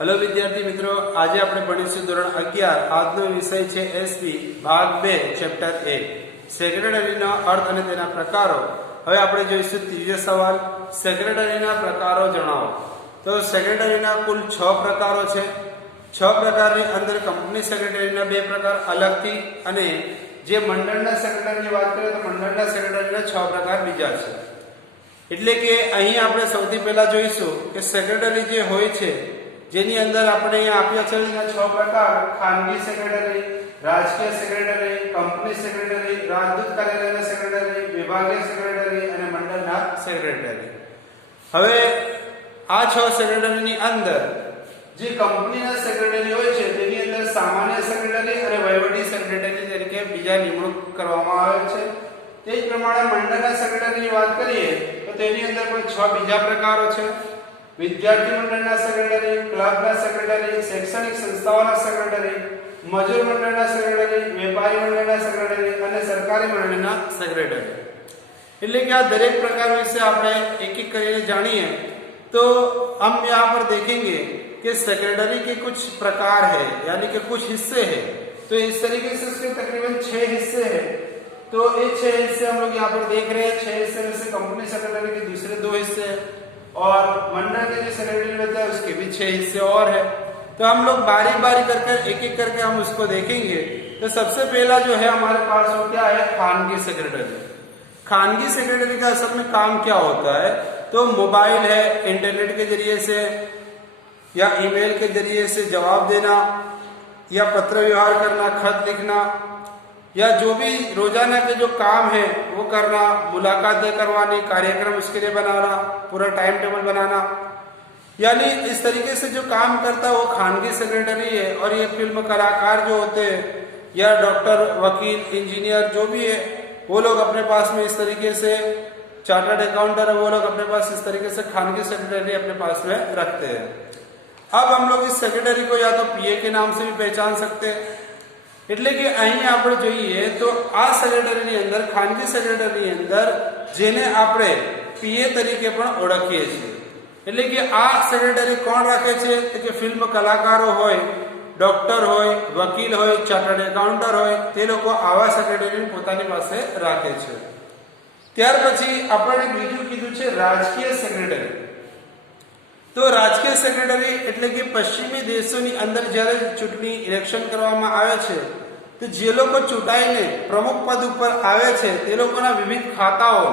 Hello विद्यार्थी मित्रों, आज આપણે ભણીશું ધોરણ 11 આજનો વિષય છે એસપી ભાગ 2 ચેપ્ટર 1 સેક્રેટરીનો અર્થ અને તેના પ્રકારો। હવે આપણે જોઈશું ત્રીજો સવાલ, સેક્રેટરીના પ્રકારો જણાવો। તો સેક્રેટરીના કુલ 6 પ્રકારો છે। 6 પ્રકારની અંદર કંપની સેક્રેટરીના 2 પ્રકાર અલગથી અને જે મંડળના સેક્રેટરીની વાત કરીએ તો મંડળના સેક્રેટરીના 6 પ્રકાર બીજા છે। એટલે કે અહીં આપણે સૌથી પહેલા જોઈશું કે સેક્રેટરી જે હોય છે જેની અંદર આપણે અહીંયા આપ્યા છે એના 6 પ્રકાર, ખાનગી સેક્રેટરી, રાજકીય સેક્રેટરી, કંપની સેક્રેટરી, રાજદૂત કાર્યાલયના સેક્રેટરી, વિભાગીય સેક્રેટરી અને મંડળના સેક્રેટરી। હવે આ 6 સેક્રેટરીની અંદર જે કંપનીના સેક્રેટરી હોય છે તેની અંદર સામાન્ય સેક્રેટરી અને વહીવટી સેક્રેટરી તરીકે બીજા નિમણૂક કરવામાં આવે છે। તે જ પ્રમાણે મંડળના સેક્રેટરીની વાત કરીએ તો તેની અંદર પણ 6 બીજા પ્રકારો છે। વિદ્યાર્થી મંડળના સેક્રેટરી, ક્લબના સેક્રેટરી, શૈક્ષણિક સંસ્થાઓના સેક્રેટરી, મજૂર મંડળના સેક્રેટરી, વેપારી મંડળના સેક્રેટરી અને સરકારી મંડળના સેક્રેટરી। એટલે કે આ દરેક प्रकार વિશે આપણે एक एक કરીને જાણીએ तो हम यहाँ पर देखेंगे कि सेक्रेटरी के कुछ प्रकार है, यानी कि कुछ हिस्से हैं। तो इस तरीके से इसके तकरीबन 6 हिस्से हैं। तो ये 6 हिस्से हम लोग यहाँ पर देख रहे हैं। 6 हिस्से में से कंपनी सेक्रेटरी के दूसरे 2 हिस्से हैं और मंडल के जो सेक्रेटरी रहता है उसके भी 6 हिस्से और है। तो हम लोग बारी बारी करके एक एक करके हम उसको देखेंगे। तो सबसे पहला जो है हमारे पास वो क्या है, खानगी सेक्रेटरी। खानगी सेक्रेटरी का असल में काम क्या होता है, तो मोबाइल है, इंटरनेट के जरिए से या ईमेल के जरिए से जवाब देना या पत्र व्यवहार करना, खत लिखना या जो भी रोजाना के जो काम है वो करना, मुलाकातें करवानी, कार्यक्रम उसके लिए बनाना, पूरा टाइम टेबल बनाना, यानी इस तरीके से जो काम करता है वो खानगी सेक्रेटरी है। और ये फिल्म कलाकार जो होते हैं या डॉक्टर, वकील, इंजीनियर जो भी है वो लोग अपने पास में इस तरीके से, चार्टर्ड अकाउंटर है वो लोग अपने पास इस तरीके से खानगी सेक्रेटरी अपने पास में रखते हैं। अब हम लोग इस सेक्रेटरी को या तो पीए के नाम से भी पहचान सकते हैं। એટલે કે અહીં આપણે જોઈએ તો આ સેક્રેટરીની અંદર, ખાનગી સેક્રેટરીની અંદર જેને આપણે પીએ તરીકે પણ ઓળખીએ છીએ। એટલે કે આ સેક્રેટરી કોણ રાખે છે કે ફિલ્મ કલાકારો હોય, ડોક્ટર હોય, વકીલ હોય, ચાર્ટર્ડ એકાઉન્ટર હોય, તે લોકો આવા સેક્રેટરીને પોતાની પાસે રાખે છે। ત્યાર પછી આપણે બીજું કીધું છે રાજકીય સેક્રેટરી। तो राजकीय सेक्रेटरी એટલે કે પશ્ચિમી દેશોની અંદર જ્યારે ચૂંટણી ઇલેક્શન કરવામાં આવે છે તો જે લોકો ચૂંટાઈને પ્રમુખ પદ ઉપર આવે છે તે લોકોના વિવિધ ખાતાઓ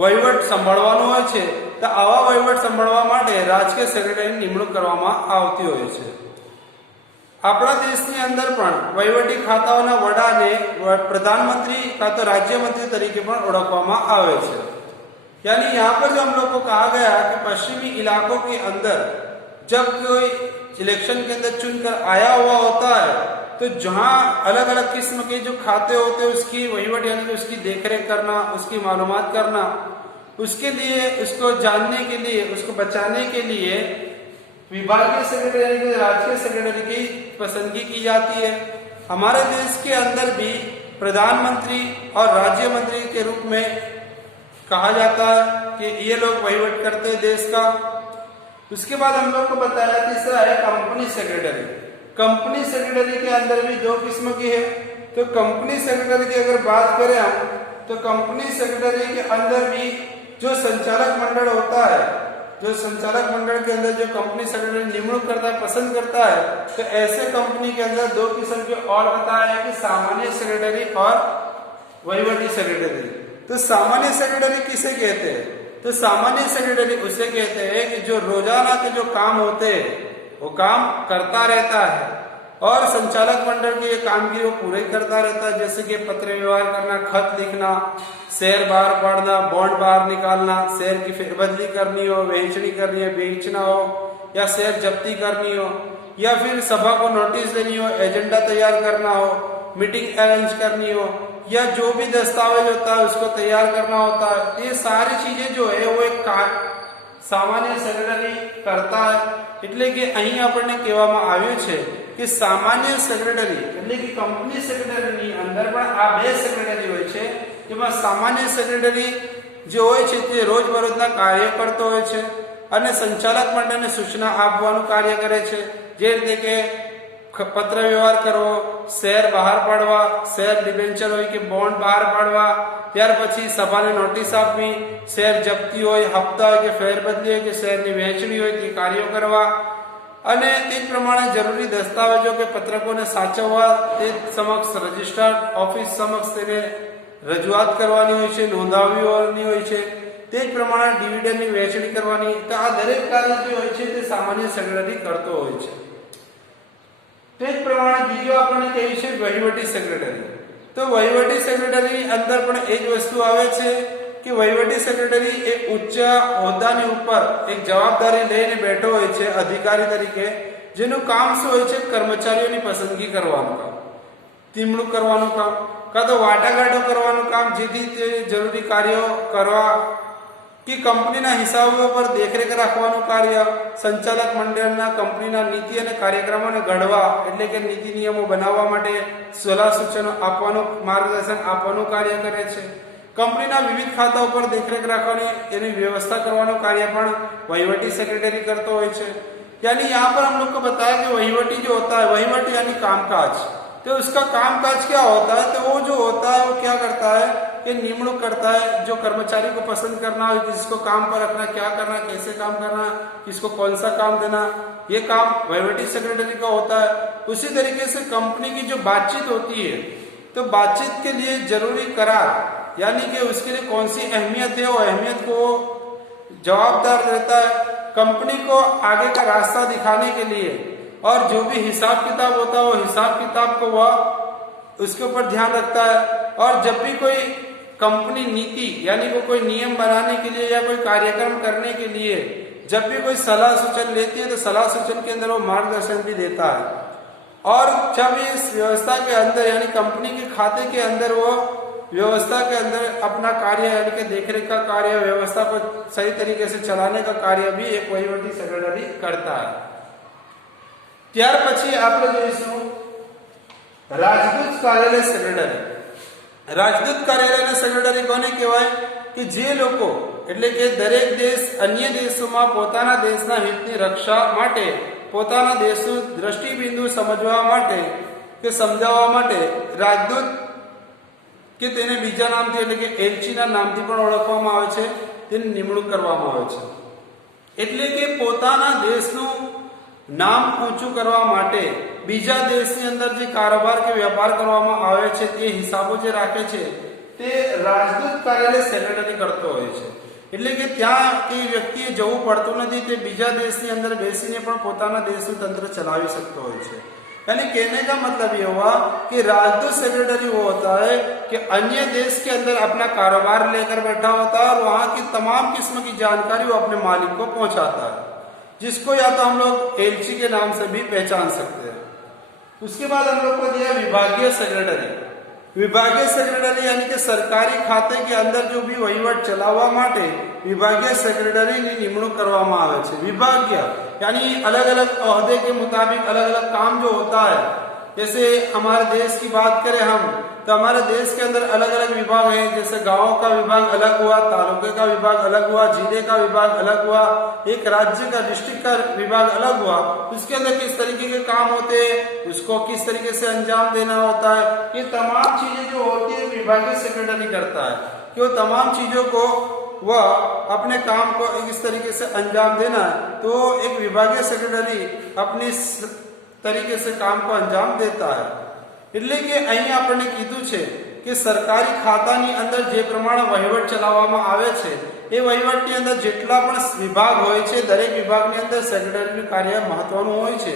વહીવટ સંભાળવાનો હોય છે। તો આવા વહીવટ સંભાળવા માટે રાજકીય સેક્રેટરીની નિમણૂક કરવામાં આવતી હોય છે। આપણા દેશની અંદર પણ વહીવટી ખાતાઓના વડાને પ્રધાનમંત્રી કાં તો રાજ્યમંત્રી તરીકે પણ ઓળખવામાં આવે છે। यानी यहाँ पर जो हम लोग को कहा गया कि पश्चिमी इलाकों के अंदर जब कोई इलेक्शन के अंदर चुनकर आया हुआ होता है तो जहाँ अलग अलग किस्म के जो खाते होते हैं उसकी वहीवट यानी कि उसकी देखरेख करना, उसकी मालूमात करना, उसके लिए, उसको जानने के लिए, उसको बचाने के लिए विभागीय सेक्रेटरी यानी कि राजकीय सेक्रेटरी की पसंदगी की जाती है। हमारे देश के अंदर भी प्रधानमंत्री और राज्य मंत्री के रूप में कहा जाता है कि ये लोग वहीवट करते हैं देश का। उसके बाद हम लोग को बताया तीसरा है कंपनी सेक्रेटरी। कंपनी सेक्रेटरी के अंदर भी 2 किस्म की है। तो कंपनी सेक्रेटरी की अगर बात करें हम तो कंपनी सेक्रेटरी के अंदर भी जो संचालक मंडल होता है, जो संचालक मंडल के अंदर जो कंपनी सेक्रेटरी निमणूक करता है, पसंद करता है, तो ऐसे कंपनी के अंदर 2 किस्म के और बताया है कि सामान्य सेक्रेटरी और वहीवटी सेक्रेटरी। तो सामान्य सेक्रेटरी किसे कहते हैं, तो सामान्य सेक्रेटरी उसे कहते हैं कि जो रोजाना के जो काम होते हैं वो काम करता रहता है और संचालक मंडल के काम की वो पूरे करता रहता है। जैसे कि पत्र व्यवहार करना, खत लिखना, शेयर बाहर पढ़ना, बॉन्ड बाहर निकालना, शेयर की फेरबदली करनी हो, बेचनी करनी है, बेचना हो या शेयर जब्ती करनी हो या फिर सभा को नोटिस देनी हो, एजेंडा तैयार करना हो, मीटिंग अरेंज करनी हो या जो भी दस्तावेज होता है उसको तैयार करना होता है। ये सारी चीजें जो है वो एक सामान्य सेक्रेटरी करता है। એટલે કે અહીં આપણને કહેવામાં આવ્યું છે કે સામાન્ય સેક્રેટરી એટલે કે કંપની સેક્રેટરીની અંદર પણ આ 2 સેક્રેટરી હોય છે, જેમાં સામાન્ય સેક્રેટરી જે હોય છે તે રોજબરોજના કાર્ય કરતો હોય છે અને સંચાલક મંડળને સૂચના આપવાનું કાર્ય કરે છે, જે રીતે કે પત્ર વ્યવહાર કરવો, શેર બહાર પાડવા, શેર ડિબેન્ચર હોય કે બોન્ડ બહાર પાડવા, ત્યાર પછી સભાને નોટિસ આપવી, શેર જપ્તી હોય, હપ્તા હોય કે ફેરબદલી હોય કે શેરની વહેંચણી હોય તે કાર્યો કરવા, અને તે પ્રમાણે જરૂરી દસ્તાવેજો કે પત્રકોને સાચવવા તે સમક્ષ રજિસ્ટ્રાર ઓફિસ સમક્ષ તેને રજૂઆત કરવાની હોય છે, નોંધાવવાની હોય છે. તે જ પ્રમાણે ડિવિડન્ડની વહેંચણી કરવાની. તો આ દરેક કાર્ય જે હોય છે તે સામાન્ય સેક્રેટરી કરતો હોય છે. તે જ પ્રમાણે બીજો આપણને કહેવું છે વહીવટી સેક્રેટરી. તો વહીવટી સેક્રેટરી અંદર પણ એ જ વસ્તુ આવે છે કે વહીવટી સેક્રેટરી એક ઉચ્ચ હોદ્દાની ઉપર એક જવાબદારી લઈને બેઠો હોય છે અધિકારી તરીકે, જેનું કામ શું હોય છે? કર્મચારીઓની પસંદગી કરવાનું કામ, નિમણૂક કરવાનું કામ, કાં તો વાટાઘાટો કરવાનું કામ, જેથી તે જરૂરી કાર્યો કરવા, કે કંપનીના હિસાબો પર દેખરેખ રાખવાનું કાર્ય, સંચાલક મંડળના કંપનીના નીતિ અને કાર્યક્રમોને ઘડવા એટલે કે નીતિ નિયમો બનાવવા માટે સલાહ સૂચનો આપવાનું, માર્ગદર્શન આપવાનું કાર્ય કરે છે. કંપનીના વિવિધ ખાતાઓ પર દેખરેખ રાખવાની એની व्यवस्था કરવાનું કાર્ય પણ वहीवटी सेक्रेटरी करते हुए छे. यानी यहाँ पर हम लोग को बताया कि वहीवटी जो होता है, वहीवटी यानी कामकाज, तो उसका कामकाज क्या होता है? तो वो जो होता है वो क्या करता है कि निमणूक करता है, जो कर्मचारी को पसंद करना है, किसको काम पर रखना, क्या करना, कैसे काम करना, किसको कौन सा काम देना, ये काम वहीवटी सेक्रेटरी का होता है. उसी तरीके से कंपनी की जो बातचीत होती है, तो बातचीत के लिए जरूरी करार यानी कि उसके लिए कौन सी अहमियत है, वो अहमियत को जवाबदार रहता है. कंपनी को आगे का रास्ता दिखाने के लिए और जो भी हिसाब किताब होता है वो हिसाब किताब को वह उसके ऊपर ध्यान रखता है. और जब भी कोई कंपनी नीति यानी को कोई नियम बनाने के लिए या कोई कार्यक्रम करने के लिए जब भी कोई सलाह सूचन लेती है, तो सलाह सूचन के अंदर वो मार्गदर्शन भी देता है. और जब इस व्यवस्था के अंदर यानी कंपनी के खाते के अंदर वो व्यवस्था के अंदर अपना कार्य यानी कि देखरेख का कार्य, व्यवस्था को सही तरीके से चलाने का कार्य भी एक वहीवटी सेक्रेटरी करता है. ત્યાર પછી આપણે જોઈશું રાજદૂત કાર્યાલય સેક્રેટરી. રાજદૂત કાર્યાલયના સેક્રેટરી કોને કહેવાય? કે જે લોકો એટલે કે દરેક દેશ અન્ય દેશોમાં પોતાના દેશના હિતની રક્ષા માટે, પોતાના દેશનું દ્રષ્ટિબિંદુ સમજવા માટે કે સમજાવવા માટે રાજદૂત કે તેને બીજા નામથી એટલે કે એલચીના નામથી પણ ઓળખવામાં આવે છે, તેની નિમણૂક કરવામાં આવે છે. એટલે કે પોતાના દેશનું નામ ઊંચું કરવા માટે બીજા દેશની અંદર જે કારોબાર કે વ્યાપાર કરવામાં આવે છે તે હિસાબો જે રાખે છે તે રાજદૂત કાર્યાલય સેક્રેટરી કરતો હોય છે. એટલે કે ત્યાં તે વ્યક્તિએ જવું પડતું નથી, તે બીજા દેશની અંદર બેસીને પણ પોતાના દેશનું તંત્ર ચલાવી શકતો હોય છે. यानी कहने का मतलब ये हुआ कि राजदूत सेक्रेटरी वो होता है कि अन्य देश के अंदर अपना कारोबार लेकर बैठा होता है और वहां की तमाम किस्म की जानकारी वो अपने मालिक को पहुंचाता है, जिसको या तो हम लोग एलची के नाम से भी पहचान सकते हैं. उसके बाद हम लोग को दिया विभागीय सेक्रेटरी. विभागीय सेक्रेटरी यानी कि सरकारी खाते के अंदर जो भी वहीवट चलाववा માટે विभागीय सेक्रेटरीની નિમણૂક કરવામાં આવે છે. विभागीय यानी अलग अलग ओहदे के मुताबिक अलग अलग काम जो होता है. जैसे हमारे देश की बात करें हम, तो हमारे देश के अंदर अलग अलग विभाग हैं. जैसे गांव का विभाग अलग हुआ, तालुके का विभाग अलग हुआ, जिले का विभाग अलग हुआ, एक राज्य का डिस्ट्रिक्ट का विभाग अलग हुआ. उसके अंदर किस तरीके के काम होते हैं, उसको किस तरीके से अंजाम देना होता है, ये तमाम चीजें जो होती है विभागीय सेक्रेटरी करता है. कि वो तमाम चीजों को वह अपने काम को इस तरीके से अंजाम देना है, तो एक विभागीय सेक्रेटरी अपनी तरीके से काम को अंजाम देता है. એટલે કે અહીં આપણને કીધું છે કે સરકારી ખાતાની અંદર જે પ્રમાણે વહીવટ ચલાવવામાં આવે છે એ વહીવટની અંદર જેટલા પણ વિભાગ હોય છે, દરેક વિભાગની અંદર સેક્રેટરીનું કાર્ય મહત્વનું હોય છે.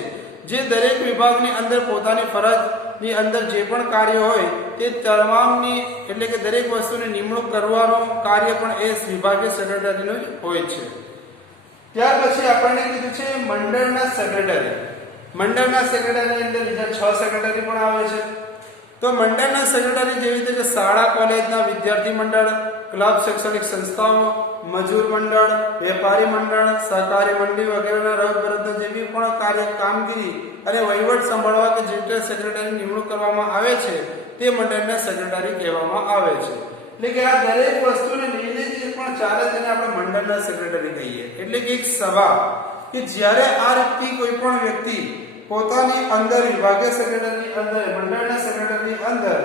જે દરેક વિભાગની અંદર પોતાની ફરજની અંદર જે પણ કાર્ય હોય તે તમામની એટલે કે દરેક વસ્તુની નિમણૂક કરવાનું કાર્ય પણ એ વિભાગીય સેક્રેટરીનું જ હોય છે. ત્યાર પછી આપણને કીધું છે મંડળના સેક્રેટરી. મંડળના સેક્રેટરી અંદર બીજા 6 સેક્રેટરી પણ આવે છે. તો મંડળના સેક્રેટરી જેવી રીતે કે શાળા કોલેજના વિદ્યાર્થી મંડળ, ક્લબ શૈક્ષણિક સંસ્થાઓ, મજૂર મંડળ, વેપારી મંડળ, સહકારી મંડળી વગેરેના રોજબરોજના જે બી પણ કાર્ય કામગીરી અને વહીવટ સંભાળવા કે જે સેક્રેટરી નિમણૂક કરવામાં આવે છે તે મંડળના સેક્રેટરી કહેવામાં આવે છે. એટલે કે આ દરેક વસ્તુને લઈને જે પણ પણ ચાલે તેને આપણે મંડળના સેક્રેટરી કહીએ. એટલે કે એક સભા કે જ્યારે આ રીતથી કોઈ પણ વ્યક્તિ પોતાની અંદર વિભાગીય સેક્રેટરીની અંદર મંડળના સેક્રેટરીની અંદર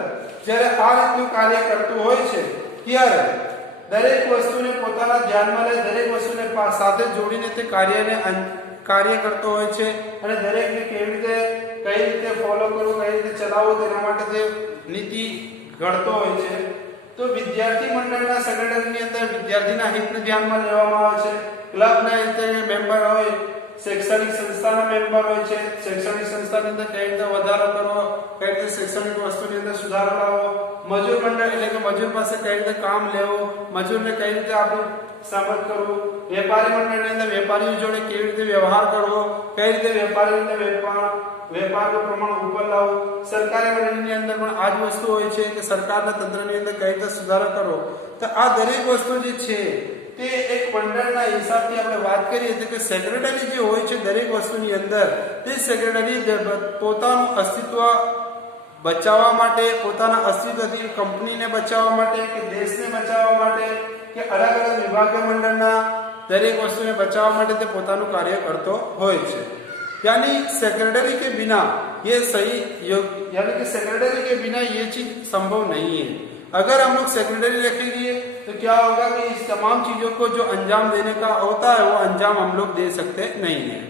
જ્યારે આ રીતનું કાર્ય કરતું હોય છે ત્યારે દરેક વસ્તુને પોતાના ધ્યાનમાં લઈ દરેક વસ્તુને સાથે જોડીને તે કાર્ય કરતો હોય છે અને દરેકને કેવી રીતે કઈ રીતે ફોલો કરવું કઈ રીતે ચલાવવું તેના માટે તે નીતિ ઘડતો હોય છે. તો વિદ્યાર્થી મંડળના સેક્રેટરીની અંદર વિદ્યાર્થીના હિતને ધ્યાનમાં લેવામાં આવે છે. ક્લબના રીતે મેમ્બર હોય, શૈક્ષણિક સંસ્થાના મેમ્બર હોય છે. શૈક્ષણિક સંસ્થાની અંદર કઈ રીતે વધારો કરવો, કઈ રીતે શૈક્ષણિક વસ્તુની અંદર સુધારો લાવવો, મજૂર મંડળ એટલે કે મજૂર પાસે કઈ રીતે કામ લેવું, મજૂરને કઈ રીતે આપણું સમજ કરવું, વેપારી મંડળની અંદર વેપારીઓ જોડે કેવી રીતે વ્યવહાર કરવો, કઈ રીતે વેપારીઓને વેપારનું પ્રમાણ ઉપર લાવવું. સરકારી મંડળની અંદર પણ આ જ વસ્તુ હોય છે કે સરકારના તંત્રની અંદર કઈ રીતે સુધારો કરવો. તો આ દરેક વસ્તુ જે છે તે એક મંડળના હિસાબથી આપણે વાત કરીએ તો કે સેક્રેટરી જે હોય છે દરેક વસ્તુની અંદર તે સેક્રેટરી પોતાનું અસ્તિત્વ બચાવવા માટે, પોતાના અસ્તિત્વથી કંપનીને બચાવવા માટે કે દેશને બચાવવા માટે કે અલગ અલગ વિભાગીય મંડળના દરેક વસ્તુને બચાવવા માટે તે પોતાનું કાર્ય કરતો હોય છે. यानी सेक्रेटरी के बिना ये सही यानी कि सेक्रेटरी के बिना ये चीज संभव नहीं है. अगर हम लोग सेक्रेटरी रखेंगे तो क्या होगा कि इस तमाम चीजों को जो अंजाम देने का होता है वो अंजाम हम लोग दे सकते नहीं है.